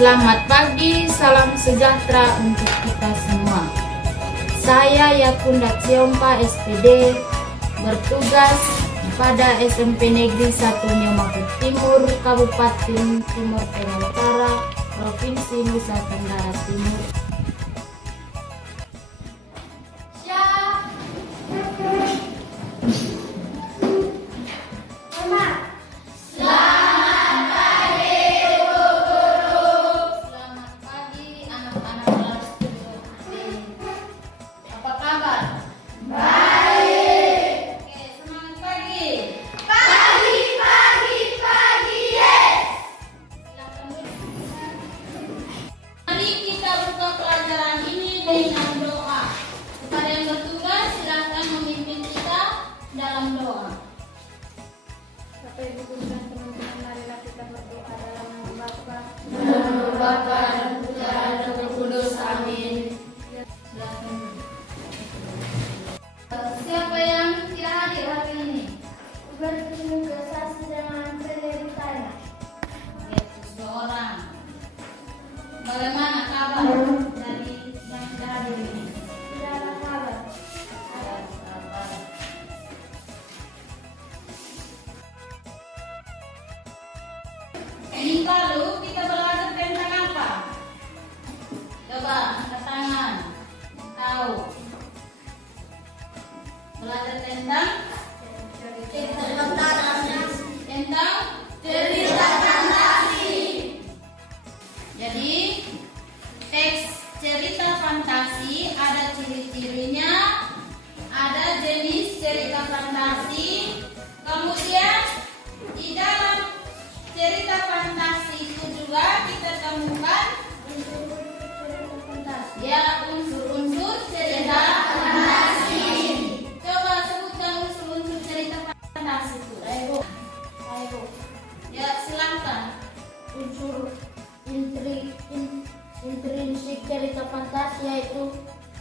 Selamat pagi, salam sejahtera untuk kita semua. Saya Yakunda Tsiompa SPD bertugas pada SMP Negeri 1 Nyomaku Timur, Kabupaten Timur Tengah Utara, Provinsi Nusa Tenggara Timur. Dengan doa. Kepada yang bertugas silakan memimpin kita dalam doa. Bapak Ibu Guru dan teman-teman, marilah kita berdoa dalam nama Bapa, Dan Putra dan Roh Kudus. Amin. Siapa yang tidak hadir hari ini? berterima kasih dengan penerimaan. Dua orang. Bagaimana kabar dari yang tidak hadir ini? Tidak ada kabar. Minggu lalu kita belajar tentang apa? Coba angkat tangan. Tahu? Belajar tentang cerita fantasi. Jadi teks cerita fantasi ada ciri-cirinya, ada jenis cerita fantasi. Kemudian di dalam cerita fantasi itu juga kita temukan unsur-unsur cerita fantasi. Coba sebutkan unsur-unsur cerita fantasi itu. Ayo. Ya, silakan. Unsur intrinsik cerita fantasi yaitu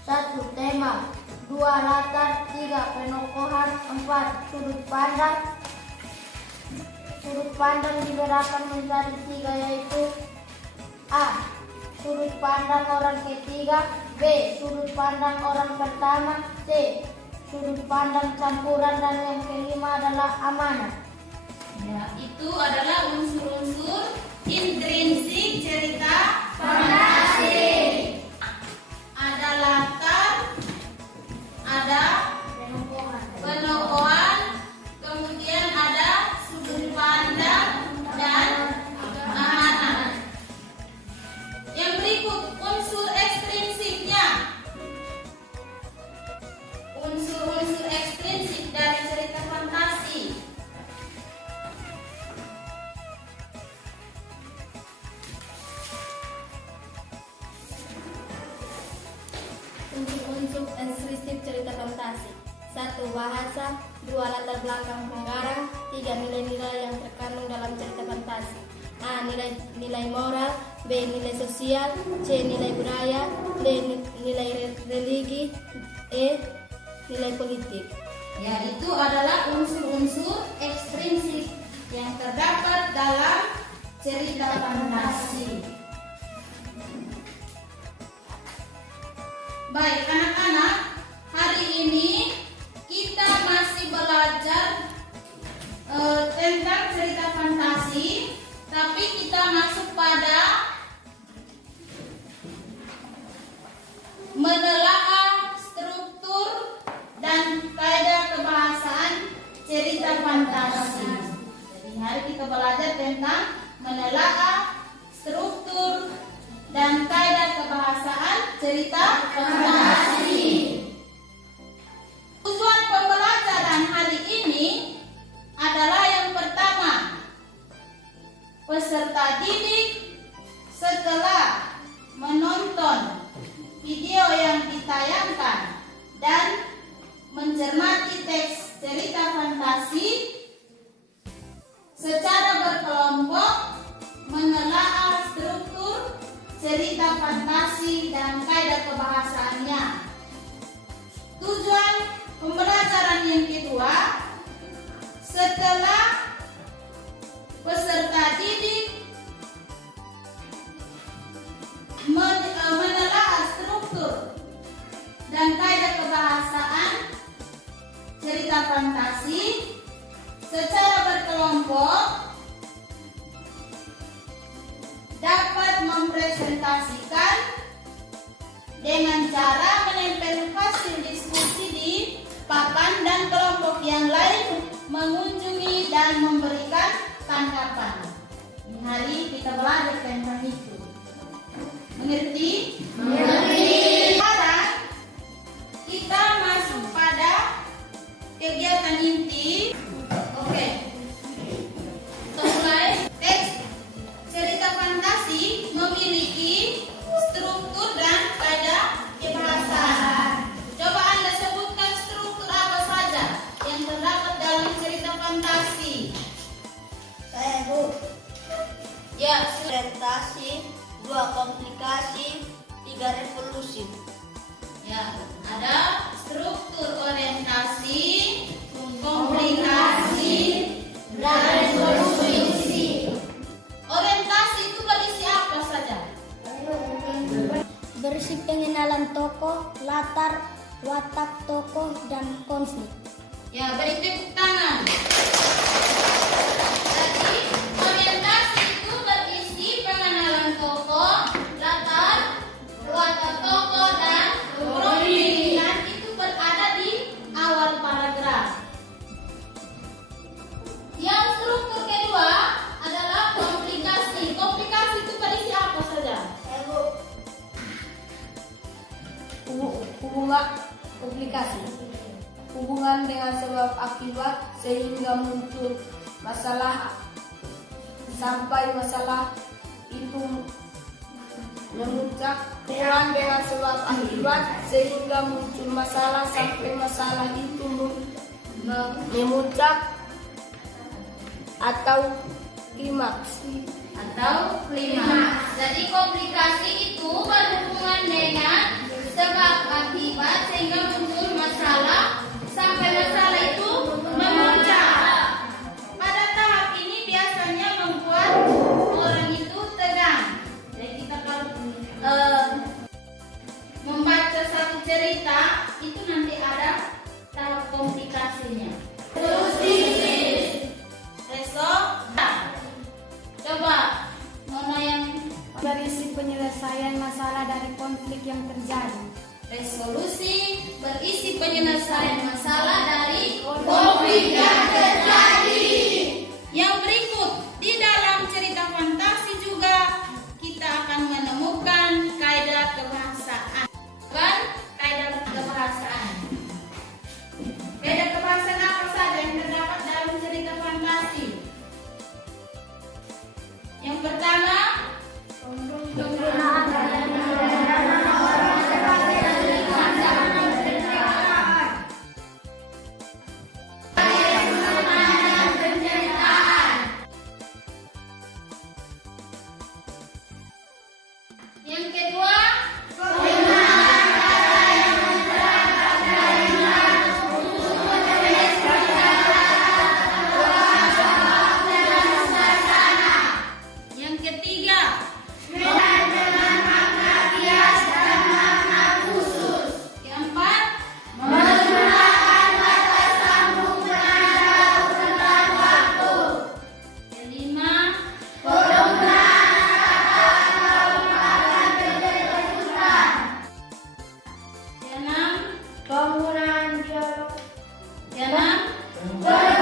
1. Tema, 2. Latar, 3. Penokohan, 4. Sudut pandang. Sudut pandang dibedakan menjadi 3 yaitu A. Sudut pandang orang ketiga, B. Sudut pandang orang pertama, C. Sudut pandang campuran, dan yang kelima adalah amanat. Ya, itu adalah unsur-unsur intrinsik cerita fantasi. Ada latar, ada penokohan, kemudian ada sudut pandang dan amanat. Yang berikut unsur ekstrinsiknya. Unsur-unsur ekstrinsik dari cerita fantasi. Unsur ekstrinsik cerita fantasi. 1. Bahasa, 2. Latar belakang pengarang, 3. Nilai-nilai yang terkandung dalam cerita fantasi. A. Nilai moral, B. Nilai sosial, C. Nilai budaya, D. Nilai religi, E. Nilai politik. Ya, itu adalah unsur-unsur ekstrinsik yang terdapat dalam cerita fantasi. Baik, anak-anak, hari ini kita masih belajar tentang cerita fantasi, tapi kita masuk pada menelaah struktur dan kaidah kebahasaan cerita fantasi. Jadi hari kita belajar tentang menelaah struktur dan kaidah kebahasaan cerita fantasi. Tujuan pembelajaran hari ini adalah yang pertama, peserta didik setelah menonton video yang ditayangkan dan mencermati teks cerita fantasi secara berkelompok menelaah struktur cerita fantasi dan kaidah kebahasaannya. Tujuan pembelajaran yang kedua, setelah peserta didik fantasi secara berkelompok dapat mempresentasikan dengan cara menempel hasil diskusi di papan dan kelompok yang lain mengunjungi dan memberikan tanggapan. Mari kita belajar tentang itu. Mengerti? Mengerti. Sekarang kita masuk pada kegiatan inti. Oke. Kita mulai. Teks cerita fantasi memiliki struktur dan kaidah kebahasaan. Coba Anda sebutkan struktur apa saja yang terdapat dalam cerita fantasi. Saya Bu. Ya, Presentasi, 2 komplikasi, 3 revolusi. ya, ada struktur orientasi, komplikasi, dan resolusi. Orientasi itu berisi apa saja? Berisi pengenalan tokoh, latar, watak tokoh, dan konflik. Ya, beri tepuk tangan. Jadi, orientasi itu berisi pengenalan tokoh, latar, watak tokoh, dan konflik. Dan itu berada di awal paragraf. Yang struktur kedua adalah komplikasi. Komplikasi itu berisi apa saja? Hubungan komplikasi. Hubungan dengan sebab akibat sehingga muncul masalah sampai masalah itu memuncak. Hubungan dengan sebab akibat sehingga muncul masalah sampai masalah itu memuncak atau klimaks. Jadi komplikasi itu berhubungan dengan sebab akibat sehingga muncul masalah sampai masalah itu memuncak. Pada tahap ini biasanya membuat orang itu tegang. Jadi kita kalau membaca satu cerita itu nanti ada tahap komplikasinya. Coba Nona yang Berisi penyelesaian masalah dari konflik yang terjadi. resolusi berisi penyelesaian masalah dari konflik yang terjadi. Yang berikut, di dalam cerita fantasi juga kita akan menemukan kaidah kebahasaan. Kaidah kebahasaan. Kaidah kebahasaan apa saja yang terdapat dalam cerita fantasi? Yang pertama, yang kedua, yang ketiga, keempat, kelima, keenam, Penggunaan dialog. keenam, jadi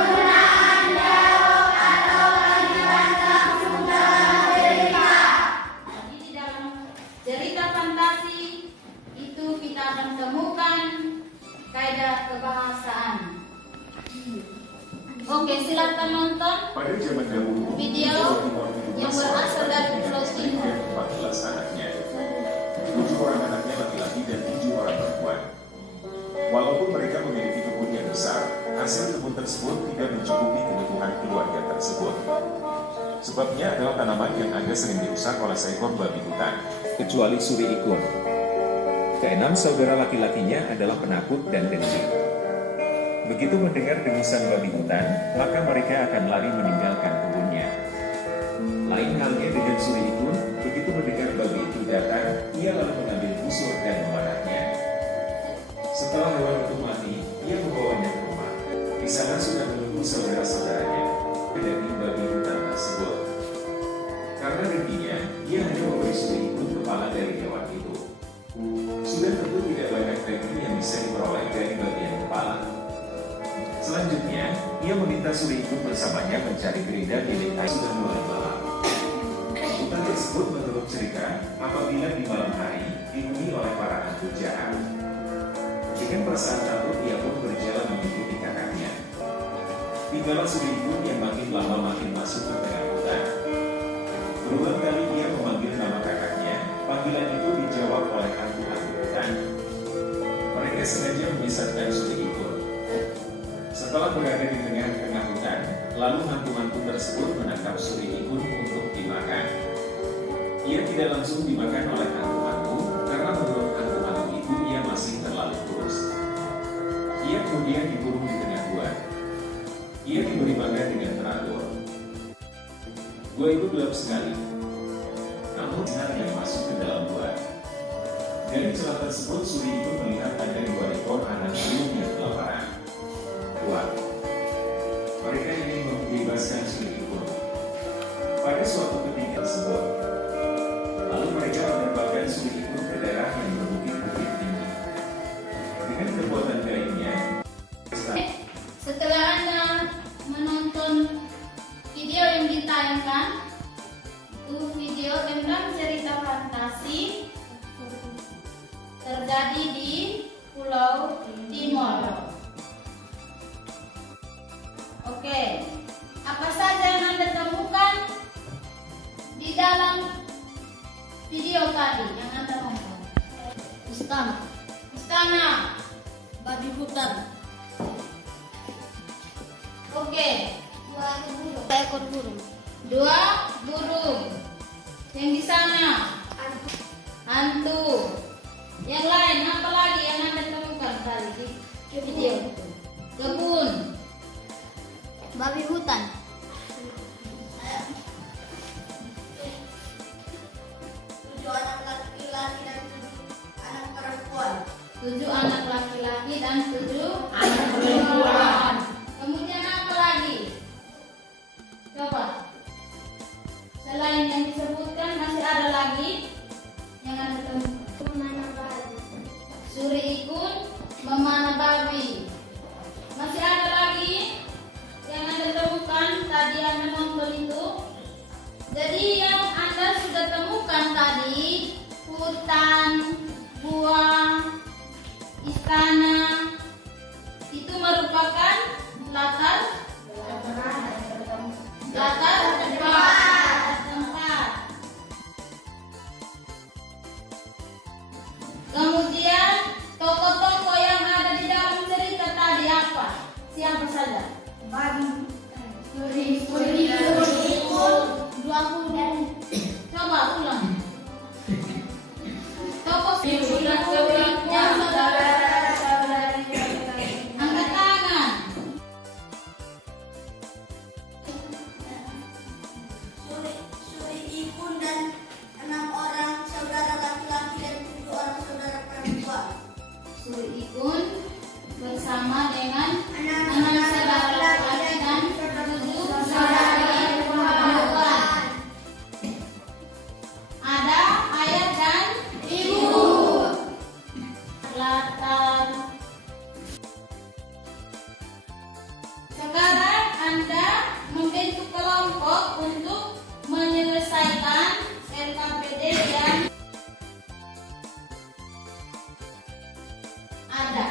di dalam cerita fantasi itu kita akan temukan kaidah kebahasaan. Oke, silakan nonton Pada zaman dahulu, video yang berasal dari Pulau Timur. 14 anaknya. 7 orang anaknya laki-laki dan 7 orang perempuan. Walaupun mereka memiliki kebun yang besar, hasil kebun tersebut tidak mencukupi kebutuhan keluarga tersebut. Sebabnya adalah tanaman yang ada sering dirusak oleh seekor babi hutan, kecuali Suri Ikun. Keenam saudara laki-lakinya adalah penakut dan dengki. Begitu mendengar dengusan babi hutan, maka mereka akan lari meninggalkan kebunnya. Lain halnya dengan Suri Ikun, begitu mendengar babi itu datang, ia lalu mengambil busur dan memanahnya. Setelah hewan itu mati, ia membawanya ke rumah. Kisah sana sudah menunggu saudara-saudaranya dari babi hutan tersebut. Karena dengkinya, dia hanya memberi suri ikun kepala dari hewan itu. Sudah tentu tidak banyak daging yang bisa diperoleh dari bagian kepala. Selanjutnya, ia meminta suri ikun bersamanya mencari gerinda milik Ai. Sudah mulai malam. Hutan tersebut menurut cerita, apabila di malam hari dihuni oleh para hantu jahat. Dengan perasaan takut, ia pun berjalan mengikuti kakaknya. Tinggallah suri ikun yang makin lama makin masuk ke tengah hutan. Berulang kali ia memanggil nama kakaknya. Panggilan itu dijawab oleh hantu-hantu hutan. Mereka sengaja memisahkan suri ikun. Setelah berada di tengah-tengah hutan, lalu hantu-hantu tersebut menangkap suri ikun untuk dimakan. Ia tidak langsung dimakan oleh hantu-hantu karena menurut hantu-hantu itu ia masih terlalu kurus. Ia kemudian dikurung di tengah gua. Ia diberi makan dengan teratur. Gua itu gelap sekali. Namun sinar yang masuk ke dalam gua. Dari celah tersebut, suri ikun melihat ada 2 ekor anak burung yang kelaparan. Mereka ingin membebaskan suri ikun. Pada suatu ketika tersebut, lalu mereka menerbangkan suri ikun ke daerah yang berbukit-bukit tinggi. Dengan kekuatan gaibnya, Setelah Anda menonton video yang ditayangkan, itu video tentang cerita fantasi terjadi di Pulau Timor. Oke, apa saja yang Anda temukan di dalam video tadi yang Anda nonton? Istana, Babi hutan. oke, 2 ekor burung. 2 burung. Yang di sana hantu. Yang lain apa lagi yang Anda temukan tadi di video itu? Kebun. Babi hutan. 7 anak laki-laki dan 7 anak perempuan. 7 anak laki-laki dan 7 anak perempuan. Kemudian apa lagi? Coba. Selain yang disebutkan masih ada lagi yang Anda temukan? Suri ikun memanah babi. Masih ada lagi yang Anda temukan tadi Anda nonton itu. Jadi yang Anda sudah temukan tadi, hutan, gua, istana, itu merupakan latar tempat. Kemudian tokoh-tokoh yang ada di dalam cerita tadi apa? Siapa saja? Suri ikun, 2 burung. Coba ulang. Tokoh sebelumnya angkat tangan. Suri ikun dan 6 orang saudara laki-laki dan 7 orang saudara perempuan. Suri ikun bersama dengan 6 saudara laki-laki dan 7 saudara perempuan. Ada ayah dan ibu. Latar. Sekarang Anda membentuk kelompok untuk menyelesaikan LKPD yang ada.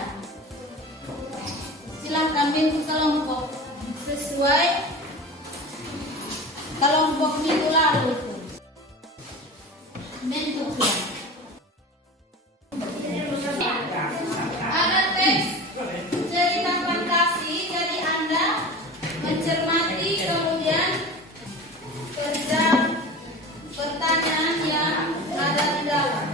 Silahkan bentuk kelompok sesuai kelompok minggu lalu itu. Bentuknya. Ada teks cerita fantasi, jadi Anda mencermati kemudian kerja pertanyaan yang ada di dalam.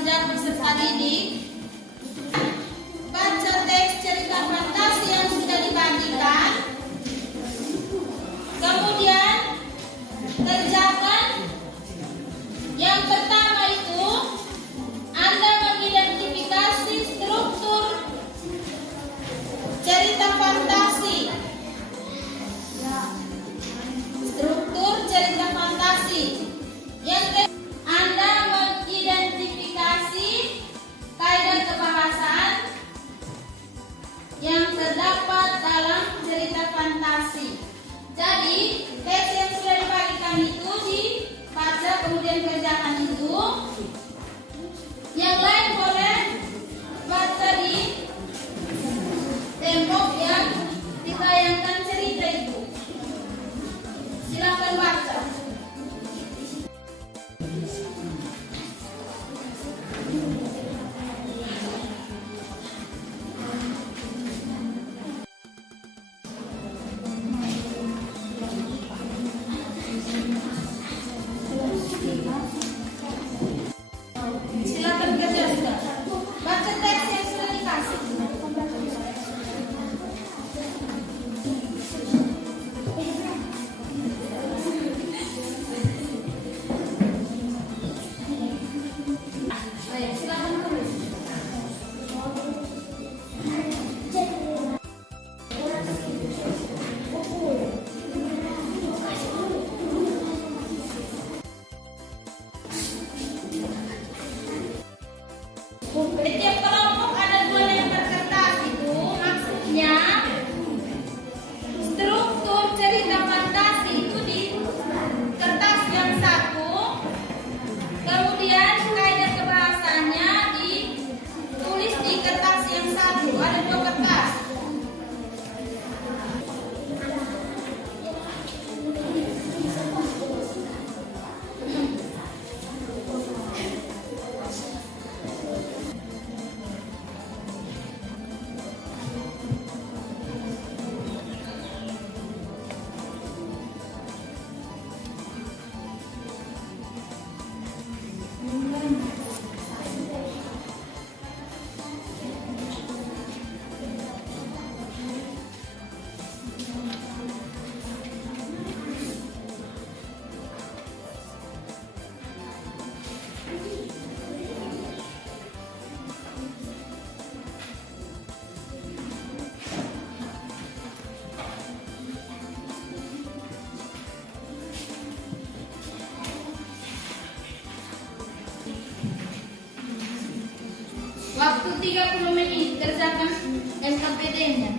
pelajar peserta didik baca teks cerita fantasi yang sudah dibagikan, kemudian kerjakan yang pertama itu Anda mengidentifikasi struktur cerita fantasi. Struktur cerita fantasi. Yang kedua, Anda mengidentifikasi kaidah kebahasaan yang terdapat dalam cerita fantasi. Jadi, teks yang sudah dibagikan itu dibaca kemudian kerjakan itu. Yang lain boleh baca di tembok yang ditayangkan cerita itu. Silakan baca. Silakan kerjakan. Baca teks yang sudah dikasih. Baik, silakan tulis. Setiap kelompok ada 2 lembar kertas itu maksudnya struktur cerita fantasi itu di kertas yang satu, kemudian kaidah kebahasaannya ditulis di kertas yang satu, ada 2 kertas. Waktu 30 menit kerjakan LKPD-nya.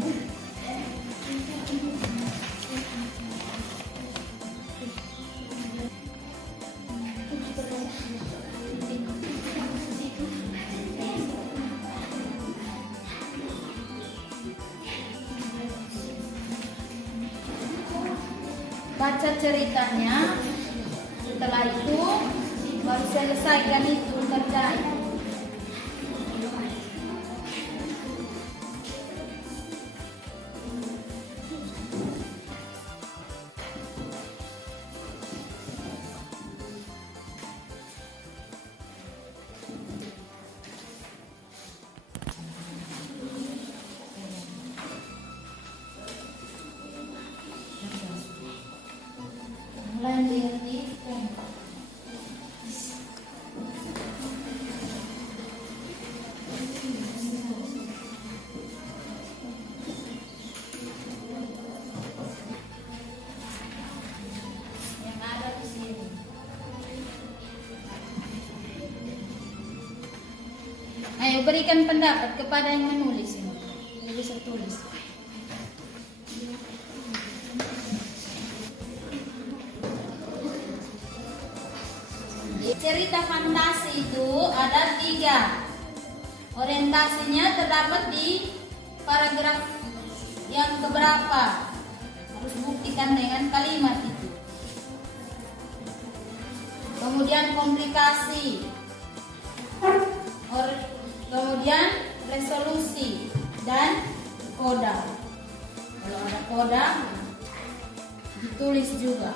Baca ceritanya, setelah itu baru selesaikan itu kerjanya. Ayo berikan pendapat kepada yang menulis ini. Yang bisa tulis. Cerita fantasi itu ada 3. Orientasinya terdapat di paragraf yang keberapa. Harus buktikan dengan kalimat itu. Kemudian komplikasi. Kemudian resolusi dan koda. Kalau ada koda ditulis juga.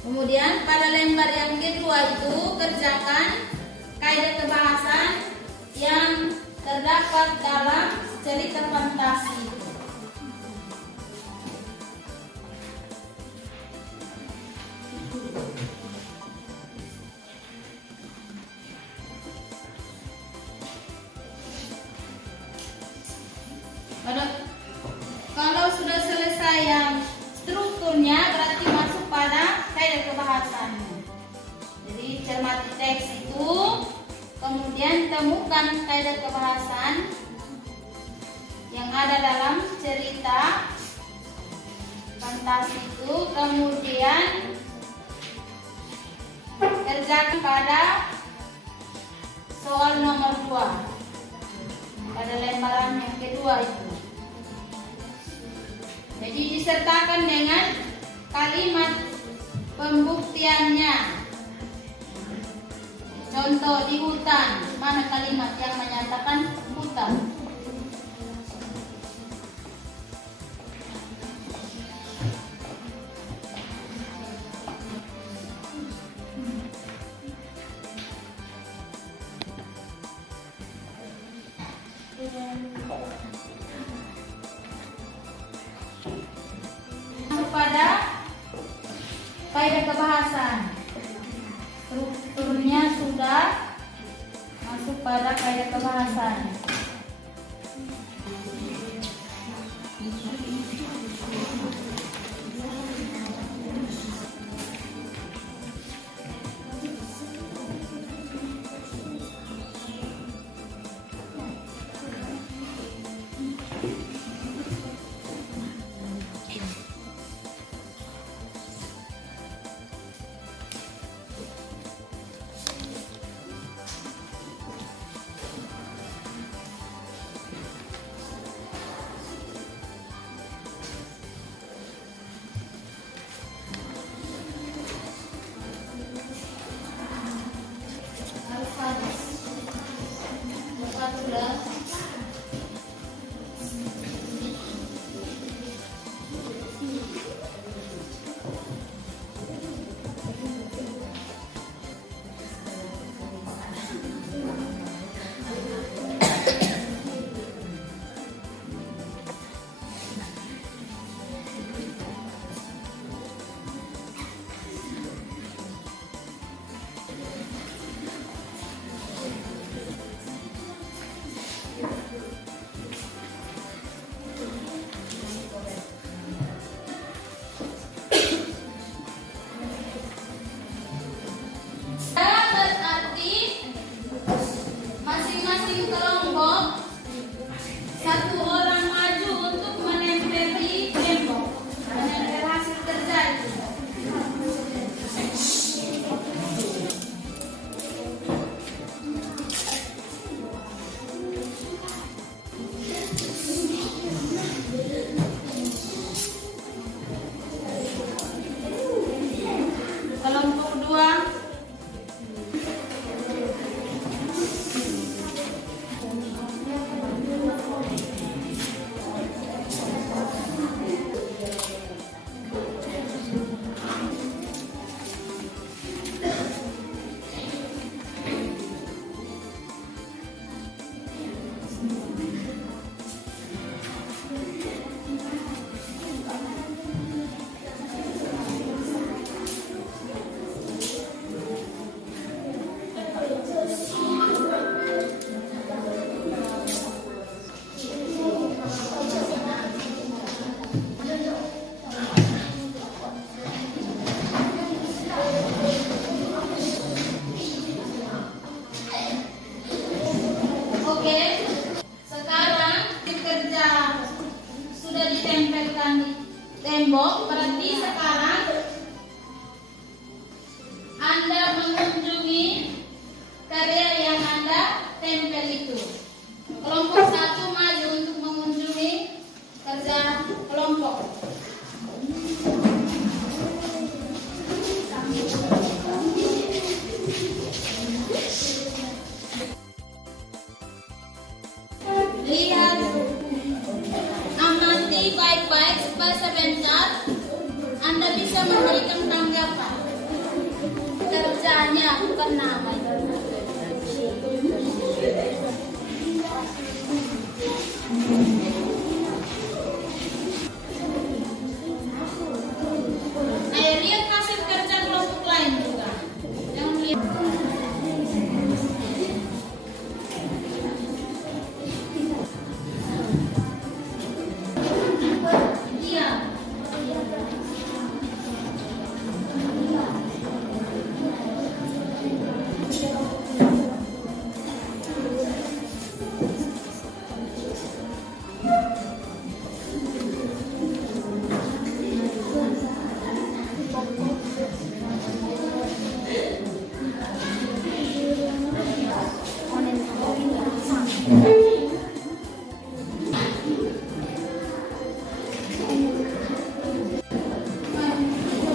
Kemudian pada lembar yang kedua itu mengerjakan kaidah kebahasan yang terdapat dalam cerita fantasi. Kalau sudah selesai yang strukturnya, berarti masuk pada kaidah kebahasan. Jadi cermati teks itu, kemudian temukan kaidah kebahasan yang ada dalam cerita fantasi itu, kemudian kerjakan pada soal nomor 2 pada lembaran yang kedua itu. Jadi disertakan dengan kalimat pembuktiannya. Contoh di hutan, mana kalimat yang menyatakan hutan? Pada kaidah kebahasan, strukturnya sudah masuk pada kaidah kebahasan. tembok, berarti sekarang Anda mengunjungi karya yang Anda tempel itu. Kelompok 1 maju untuk mengunjungi kerja kelompok. Lihat, amati baik-baik supaya sebentar Anda bisa memberikan tanggapan. Kerjanya bukan Bernama Ayo lihat hasil kerja kelompok lain juga. Jangan lihat. Iya.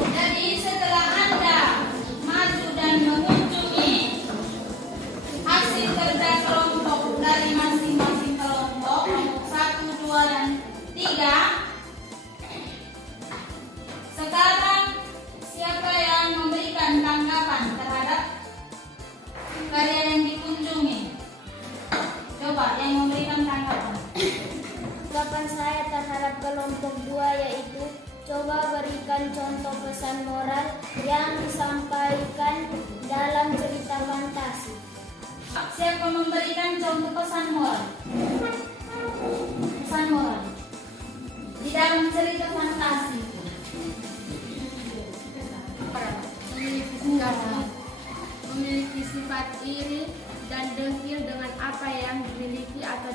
Jadi setelah Anda maju dan mengunjungi hasil kerja kelompok dari masing-masing kelompok, kelompok 1, 2, dan 3. Sekarang siapa yang memberikan tanggapan terhadap karya yang dikunjungi? Coba yang memberikan tanggapan. Tanggapan saya terhadap kelompok 2 yaitu coba berikan contoh pesan moral yang disampaikan dalam cerita fantasi. Siapa memberikan contoh pesan moral? Pesan moral di dalam cerita fantasi. Memiliki sifat iri dan dengki dengan apa yang dimiliki atau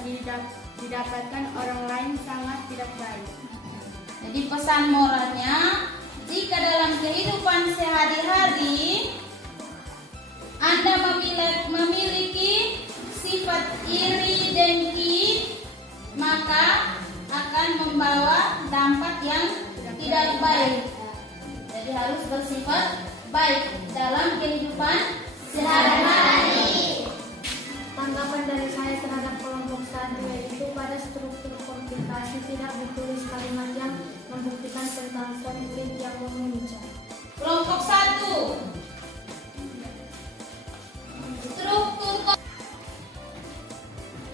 didapatkan orang lain sangat tidak baik. Jadi pesan moralnya, jika dalam kehidupan sehari-hari Anda memiliki sifat iri dengki, maka akan membawa dampak yang tidak baik. Jadi harus bersifat baik dalam kehidupan sehari-hari. Tanggapan dari saya terhadap kelompok 1 yaitu pada struktur komunikasi tidak ditulis kalimat yang membuktikan tentang konflik yang memuncak. Kelompok 1, struktur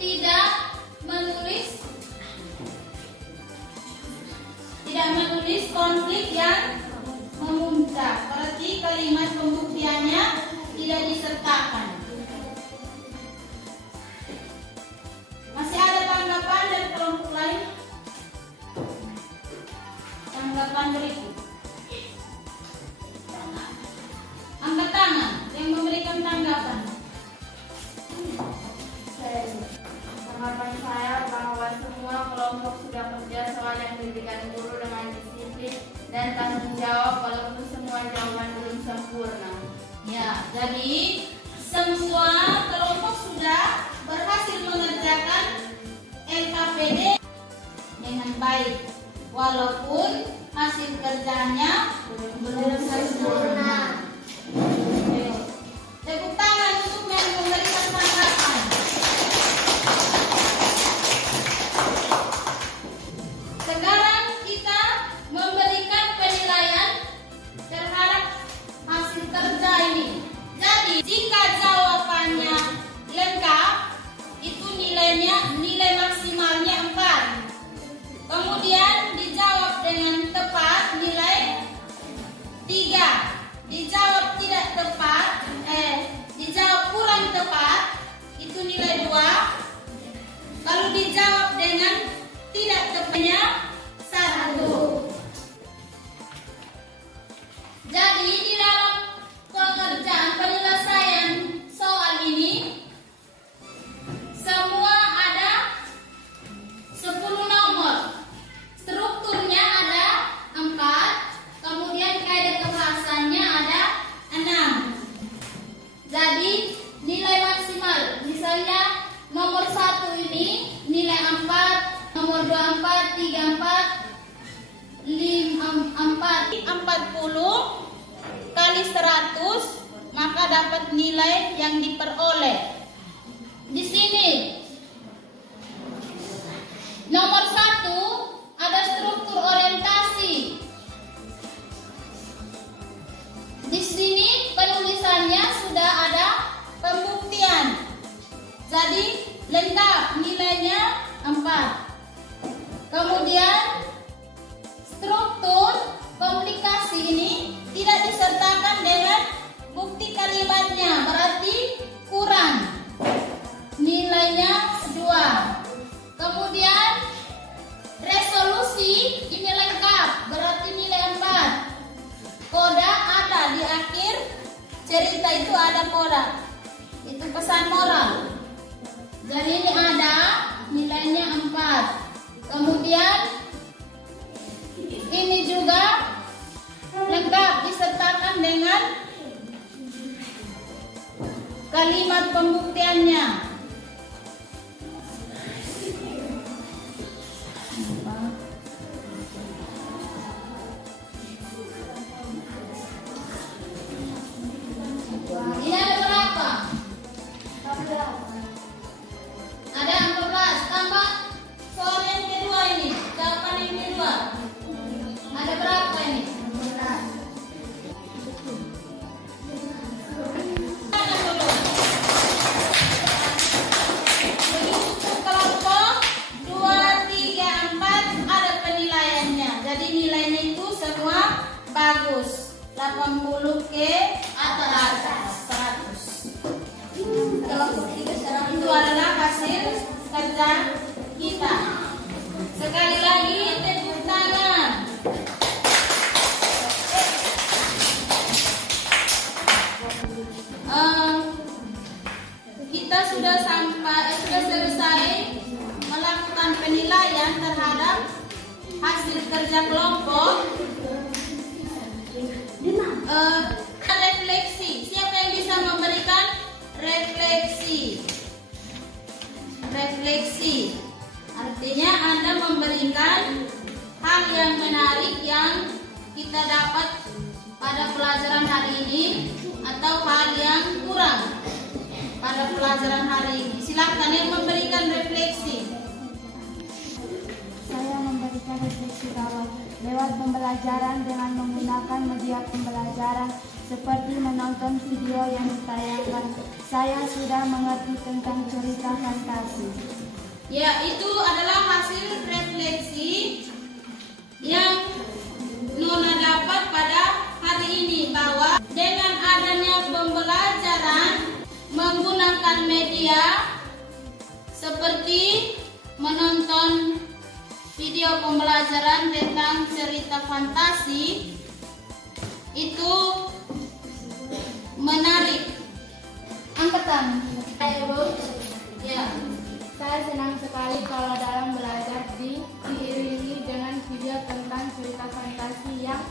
tidak menulis konflik yang memuncak. Berarti kalimat pembuktiannya tidak disertakan. Masih ada tanggapan dari kelompok lain? Tanggapan berikut. Angkat tangan yang memberikan tanggapan. Tanggapan saya bahwa semua kelompok sudah kerja soal yang diberikan guru dengan disiplin dan tanggung jawab walaupun semua jawaban belum sempurna. Ya, jadi semua kelompok sudah berhasil mengerjakan LKPD dengan baik, walaupun hasil kerjanya belum sempurna. Tepuk tangan untuk yang memberikan tanggapan. Sekarang kita memberikan penilaian terhadap hasil kerja ini. Jadi jika jawabannya lengkap, itu nilai maksimalnya 4. Kemudian dijawab dengan tepat nilai 3. Dijawab tidak tepat, dijawab kurang tepat, itu nilai 2. Kalau dijawab dengan tidak tepatnya 1. Jadi di dalam pengerjaan penyelesaian soal ini semua ada 10 nomor. Strukturnya ada 4, kemudian kaidah kebahasannya ada 6. Jadi nilai maksimal, misalnya nomor 1 ini nilai 4, nomor 2 4, 3 4, 40 kali 100, maka dapat nilai yang diperoleh. Di sini nomor 1 ada struktur orientasi. Di sini penulisannya sudah ada Jadi lengkap, nilainya 4. Kemudian struktur komplikasi ini tidak disertakan dengan bukti kalimatnya, berarti kurang, nilainya 2. Kemudian resolusi ini lengkap, berarti nilai 4. Koda ada di akhir cerita, itu ada koda, itu pesan moral. Jadi ini ada, nilainya 4. Kemudian ini juga lengkap disertakan dengan kalimat pembuktiannya. Ini ada berapa? Ada 14 tambah soal yang kedua ini, jawaban yang kedua. Ada berapa ini? Begitu kelompok 2, 3, 4 ada penilaiannya. Jadi nilainya itu semua bagus. 80 ke atas 100. Kelompok 3 sekarang itu adalah hasil kerja kita. Sekali lagi tepuk tangan. Kita sudah selesai melakukan penilaian terhadap hasil kerja kelompok. Refleksi. Siapa yang bisa memberikan refleksi? Refleksi artinya Anda memberikan hal yang menarik yang kita dapat pada pelajaran hari ini atau hal yang kurang pada pelajaran hari ini. Silakan yang memberikan refleksi. Saya memberikan refleksi bahwa lewat pembelajaran dengan menggunakan media pembelajaran seperti menonton video yang ditayangkan, saya sudah mengerti tentang cerita fantasi. Ya, itu adalah hasil refleksi yang Nona dapat pada hari ini, bahwa dengan adanya pembelajaran menggunakan media seperti menonton video pembelajaran tentang cerita fantasi itu menarik. Angkatan. Saya Rose. Ya. Saya senang sekali kalau dalam belajar diiringi dengan video tentang cerita fantasi yang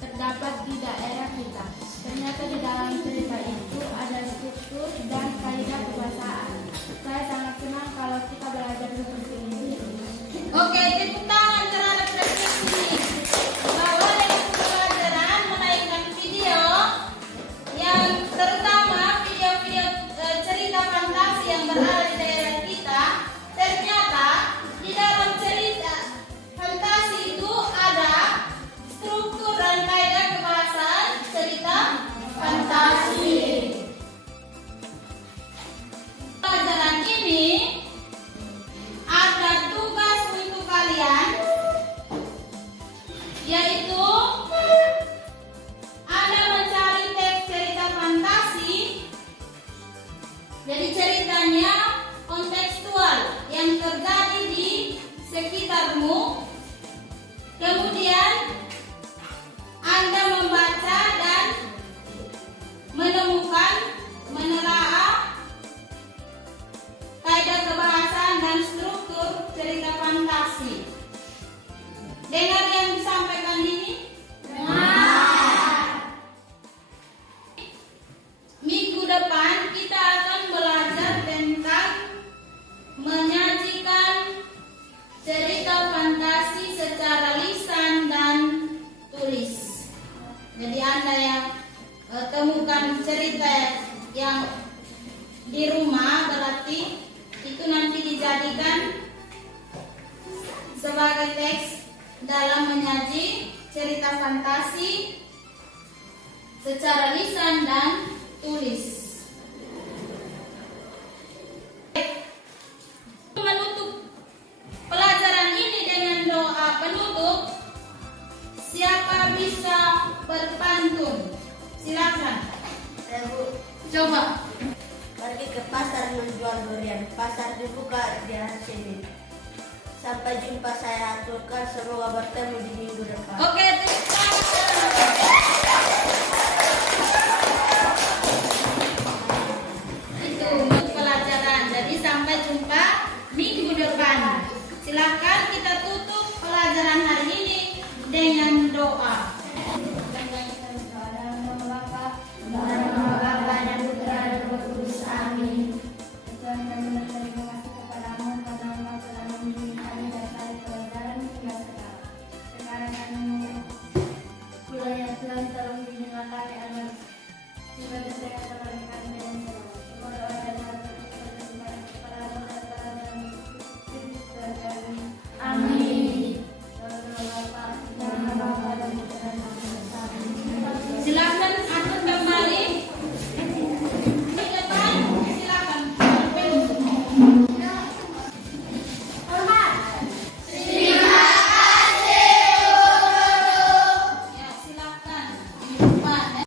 terdapat di daerah kita. Ternyata di dalam cerita itu ada struktur dan kaidah kebahasaan. Saya sangat senang kalau kita belajar seperti ini. Oke, tepuk tangan terhadap refleksi ini. Bahwa dengan pembelajaran menaikkan video yang terutama video-video cerita fantasi yang berada di daerah kita, ternyata di dalam cerita fantasi itu ada struktur dan kaidah kebahasaan cerita fantasi. Pelajaran ini ada tugas untuk kalian, yaitu Anda mencari teks cerita fantasi. Jadi ceritanya kontekstual yang terjadi di sekitarmu. Kemudian Anda membaca dan menemukan, menelaah kaidah kebahasaan dan struktur cerita fantasi. Dengar yang disampaikan ini? Minggu depan kita akan belajar tentang menyajikan cerita fantasi secara lisan dan tulis. Jadi Anda yang temukan cerita yang di rumah, berarti itu nanti dijadikan sebagai teks dalam menyaji cerita fantasi secara lisan dan tulis. Coba. Pergi ke pasar menjual durian. Pasar dibuka di hari Senin. Sampai jumpa, saya aturkan, semoga bertemu di minggu depan. Oke, tepuk tangan. Itu untuk pelajaran. Jadi sampai jumpa minggu depan. Silakan kita tutup pelajaran hari ini dengan